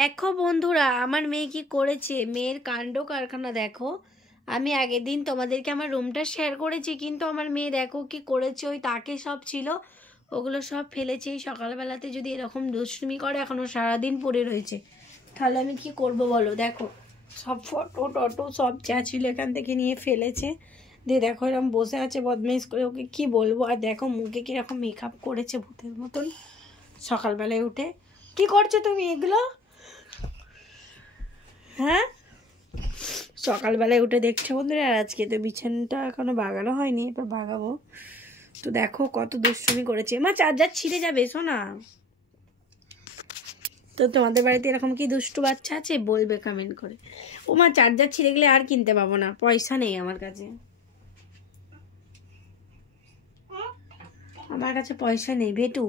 দেখো বন্ধুরা, আমার মেয়ে কি করেছে, মেয়ের কাণ্ড কারখানা দেখো। আমি আগের দিন তোমাদেরকে আমার রুমটা শেয়ার করেছি, কিন্তু আমার মেয়ে দেখো কি করেছে। ওই তাকে সব ছিল, ওগুলো সব ফেলেছে। এই সকালবেলাতে যদি এরকম দুষ্টুমি করে, এখনও সারাদিন পড়ে রয়েছে, তাহলে আমি কি করব বলো। দেখো সব ফটো টটো সব যা ছিল এখান থেকে নিয়ে ফেলেছে, দিয়ে দেখো এরকম বসে আছে বদমাইশ করে। ওকে কি বলবো। আর দেখো মুখে কীরকম মেকআপ করেছে ভূতের মতন সকালবেলায় উঠে। কি করছো তুমি এগুলো? হ্যাঁ, সকালবেলায় উঠে দেখছো বন্ধুরা। আর আজকে তো বিছানাটা এখনো বাগানো হয়নি, এবার বাগাবো। তো দেখো কত দুষ্টুমি করেছে। মা চার্জার ছিঁড়ে যাবে, এসো না। তো তোমাদের বাড়িতে এরকম কি দুষ্টু বাচ্চা আছে বলবে কমেন্ট করে। ও মা, চার্জার ছিঁড়ে গেলে আর কিনতে পাবো না, পয়সা নেই আমার কাছে। আমার কাছে পয়সা নেই বেটু।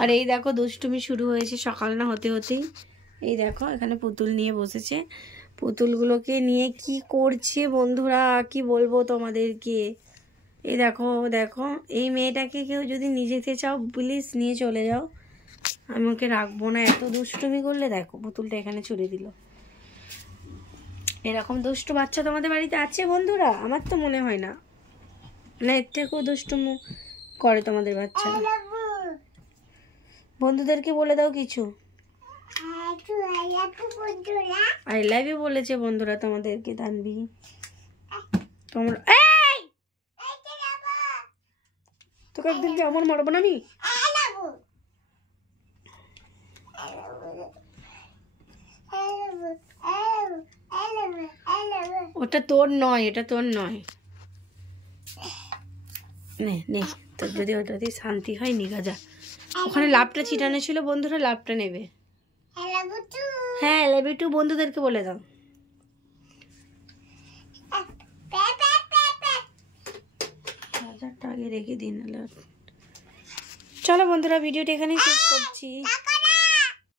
আর এই দেখো দুষ্টুমি শুরু হয়েছে সকাল না হতে হতেই। এই দেখো এখানে পুতুল নিয়ে বসেছে, পুতুলগুলোকে নিয়ে কি করছে বন্ধুরা, কি বলবো তোমাদেরকে। এই দেখো দেখো, এই মেয়েটাকে কেউ যদি নিয়ে যেতে চাও প্লিজ নিয়ে চলে যাও, আমি ওকে রাখবো না। এত দুষ্টুমি করলে। দেখো পুতুলটা এখানে ছুড়ে দিল। এরকম দুষ্টু বাচ্চা তোমাদের বাড়িতে আছে বন্ধুরা? আমার তো মনে হয় না, না এর থেকেও দুষ্টুমি করে তোমাদের বাচ্চা। বন্ধুদেরকে বলে দাও কিছু। আই লাভ ইউ বলেছে বন্ধুরা তোমাদেরকে তানভি। তোমরা তোকে একদিন কেমন মারবো না আমি। ওটা তোর নয়, এটা তোর নয়। নে নে, তোর যদি ওটাতে শান্তি হয় নিগা যা। ওখানে লাভটা ছিটানো ছিল বন্ধুরা, লাভটা নেবে। হ্যাঁ লাভ ইউ টু বন্ধুদেরকে বলে দাও। হাজারটা আগে রেখে দিন। চলো বন্ধুরা, ভিডিওটা এখানেই শেষ করছি।